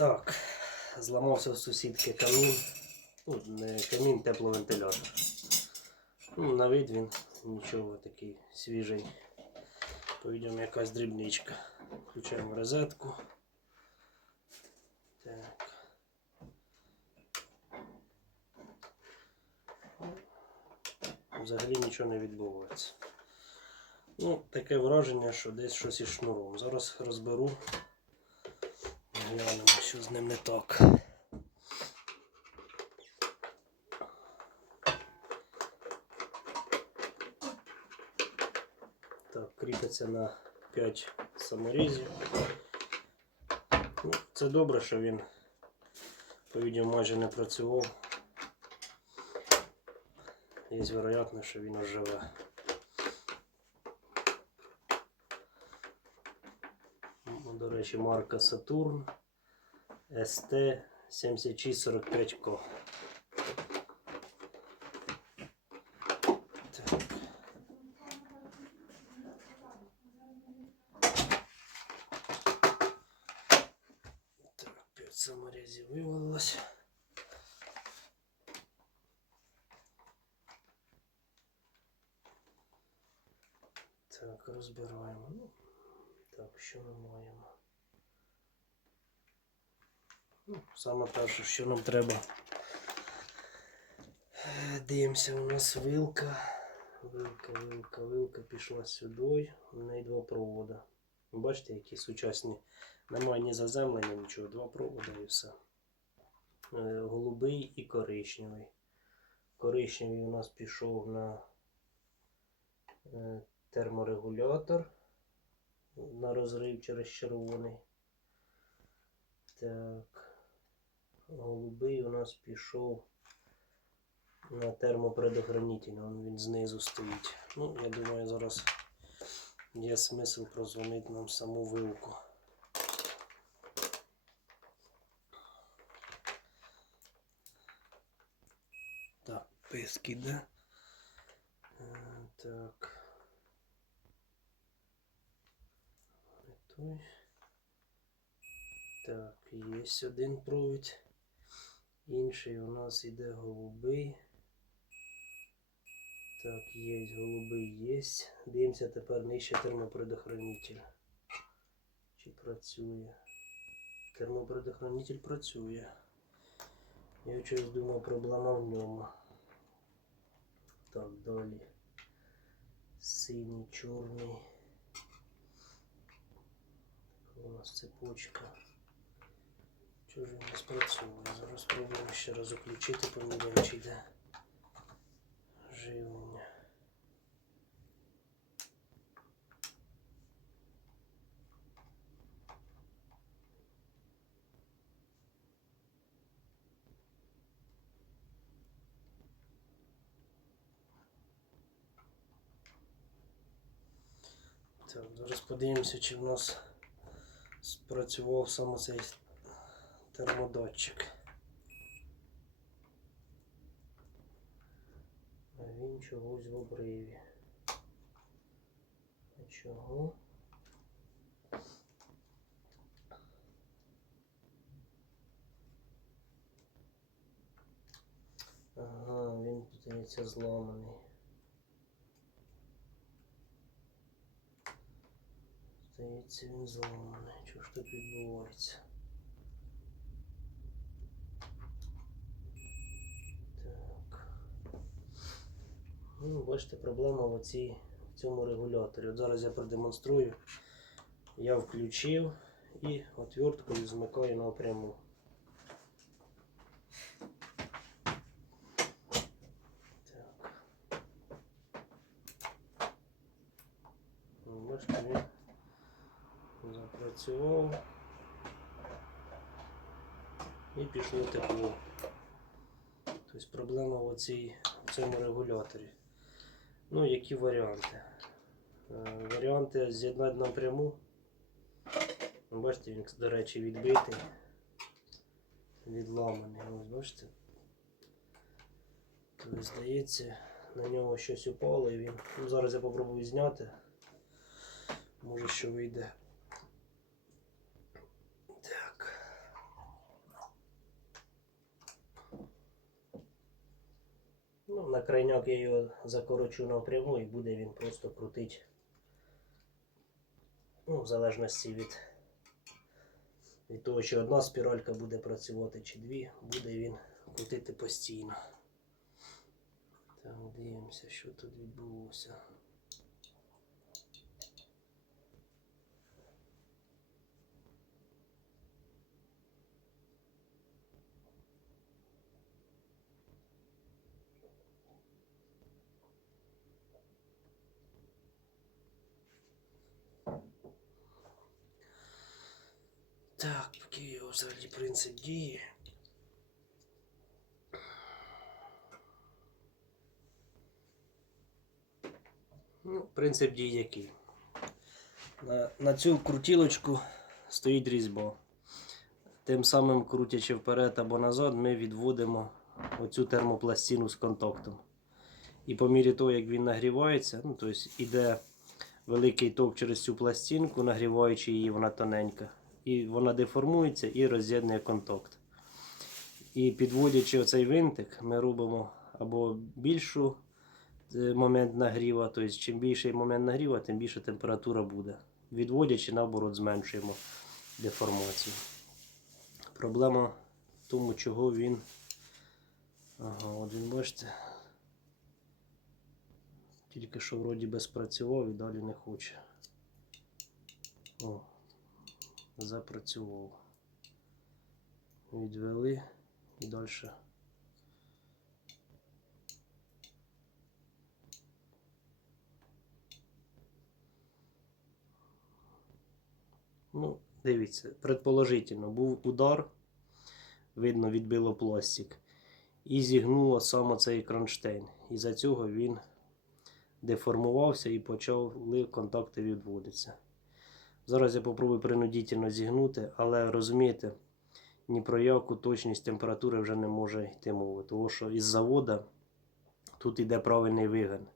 Так, зламався в сусідки камін. Ну, не камін, тепловентилятор. Ну, на він нічого такий свіжий. Повідомо якась дрібничка. Включаємо розетку. Так. Взагалі нічого не відбувається. Ну, таке враження, що десь щось із шнуром. Зараз розберу. Глянемо, що з ним не так. Так, кріпиться на 5 саморізів. Ну, Це добре, що він повіддя майже не працював. Є вероятно, що він оживе. До речі, марка Сатурн. СТ-7645К. саморезів вивалилось. Так, розбираємо. Ну, так, що ми маємо? Ну, саме перше, що нам треба. Дивимося, у нас вилка. Вилка, вилка, вилка пішла сюди. У неї два провода. Бачите, які сучасні. Немає ні заземлення, нічого. Два провода і все. Е, Голубий і коричневий. Коричневий у нас пішов на е, терморегулятор на розрив через червоний. Так. Голубий у нас пішов на термопредохранитель. Він знизу стоїть. Ну, я думаю, зараз є смисл прозвонити нам саму вилку. Так, писки, да? Е, Так. Так, є один провід. Інший у нас іде голубий. Так, є голубий є. Дивимося тепер нижче термопредохранитель. Чи працює? Термопредохранитель працює. Я щось думав, проблема в ньому. Так, далі. Синій, чорний. У нас цепочка. Чого ж він не спрацьовує? Зараз спробуємо ще раз включити, поміряємо, чи йде живлення. Так, зараз подивимося, чи в нас спрацював саме цей термодатчик. А він чогось в обриві. А чого? Ага, він здається зламаний. Здається, він зламаний. Чого ж тут відбувається? Так. Ну, бачите, проблема в, цьому регуляторі. От зараз я продемонструю. Я включив і отверткою змикаю напряму. Так. Ну, Бачите, він запрацював. І пішло тепло. Тобто проблема в цьому регуляторі. Ну, які варіанти? Е, Варіанти з'єднати напряму. Ну, Бачите, він, до речі, відбитий, відламаний. Ось бачите. Тобто, здається, на нього щось упало і він. Ну, зараз я попробую зняти. Може що вийде. Так. Ну, на крайняк я його закорочу напряму і буде він просто крутить. Ну, в залежності від, від того, чи одна спіралька буде працювати, чи дві, буде він крутити постійно. Так, дивимося, що тут відбулося. Так, поки його взагалі принцип дії. Ну, принцип дії який? На, на цю крутілочку стоїть різьба. Тим самим крутячи вперед або назад, ми відводимо оцю термопластину з контактом. І по мірі того, як він нагрівається, ну, тобто іде великий ток через цю пластинку, нагріваючи її, вона тоненька. І вона деформується і роз'єднує контакт. І підводячи оцей винтик, ми робимо або більшу е, момент нагріва, тобто чим більший момент нагріва, тим більше температура буде. Відводячи, наоборот, зменшуємо деформацію. Проблема в тому, чого він. Ага, от він бачите. Тільки що вроді би спрацював і далі не хоче. О, запрацював. Відвели і далі. Ну, дивіться, предположительно, був удар, видно, відбило пластик. І зігнуло саме цей кронштейн. І за цього він деформувався і почали контакти відводитися. Зараз я попробую принудительно зігнути, але розумієте, ні про яку точність температури вже не може йти мови. Тому що із завода тут йде правильний вигин.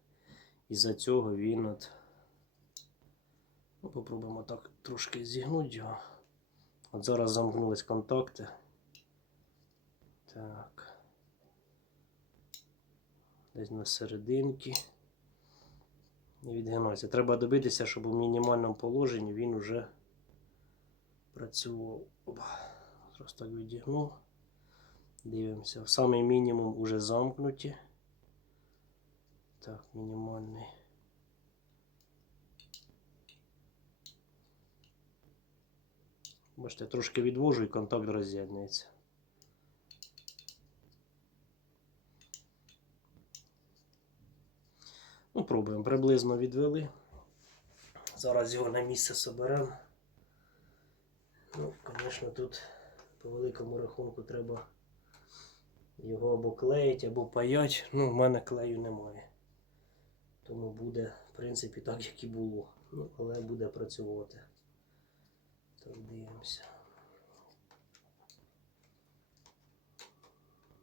І за цього він от. Ну, попробуємо так трошки зігнути його. От зараз замкнулись контакти. Так. Десь на серединки. І відгинайся. Треба добитися, щоб у мінімальному положенні він уже працював. Зараз так відігнув. Дивимося. В самий мінімум уже замкнуті. Так, мінімальний. Бачите, трошки відвожу і контакт роз'єднується. Ну, пробуємо. Приблизно відвели. Зараз його на місце соберемо. Ну, звісно, тут по великому рахунку треба його або клеїть, або паять. Ну, в мене клею немає. Тому буде, в принципі, так, як і було. Ну, але буде працювати. Так, дивимося.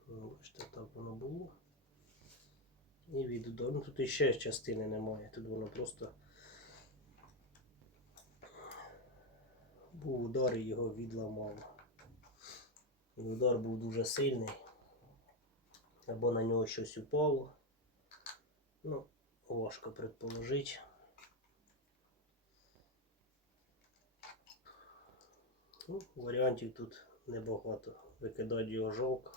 Ну, бачите, так воно було. І від. Ну, тут іще частини немає. Тут воно просто був удар і його відламало. І удар був дуже сильний. Або на нього щось упало. Ну, важко предположити. Ну, варіантів тут небагато. Викидати його жалко.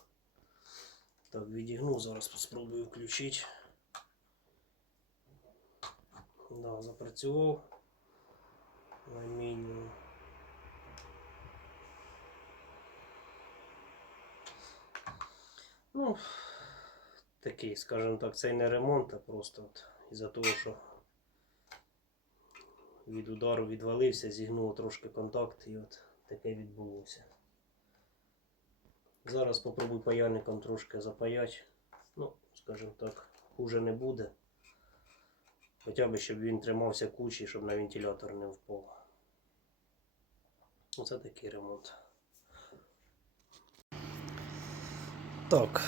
Так, відігнув, зараз спробую включити. Да, запрацював. На мінімум. Ну, такий, скажімо так, це не ремонт, а просто от із-за того, що від удару відвалився, зігнуло трошки контакт і от таке відбулося. Зараз попробую паяльником трошки запаять. Ну, скажімо так, хуже не буде. Хоча б, щоб він тримався кучі, щоб на вентилятор не впав. Оце такий ремонт. Так,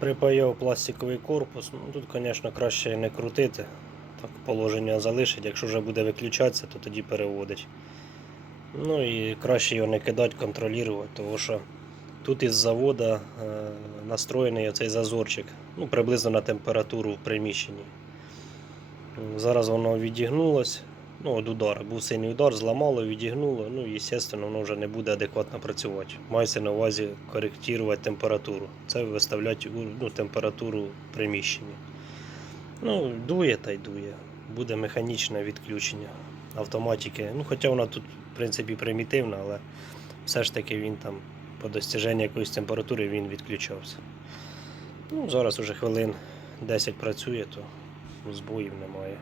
припаяв пластиковий корпус. Ну, тут, звісно, краще не крутити. Так, положення залишить. Якщо вже буде виключатися, то тоді переводить. Ну і краще його не кидати, контролювати, тому що Тут із завода е, настроєний оцей зазорчик, ну, приблизно на температуру в приміщенні. Зараз воно відігнулось. Ну, від удара. Був сильний удар, зламало, відігнуло. Ну, звісно, воно вже не буде адекватно працювати. Мається на увазі коректувати температуру. Це виставляти ну, температуру в приміщенні. Ну, дує та й дує. Буде механічне відключення автоматики. Ну, хоча вона тут, в принципі, примітивна, але все ж таки він там по достиженню якоїсь температури він відключався. Ну, зараз уже хвилин 10 працює, то збоїв немає.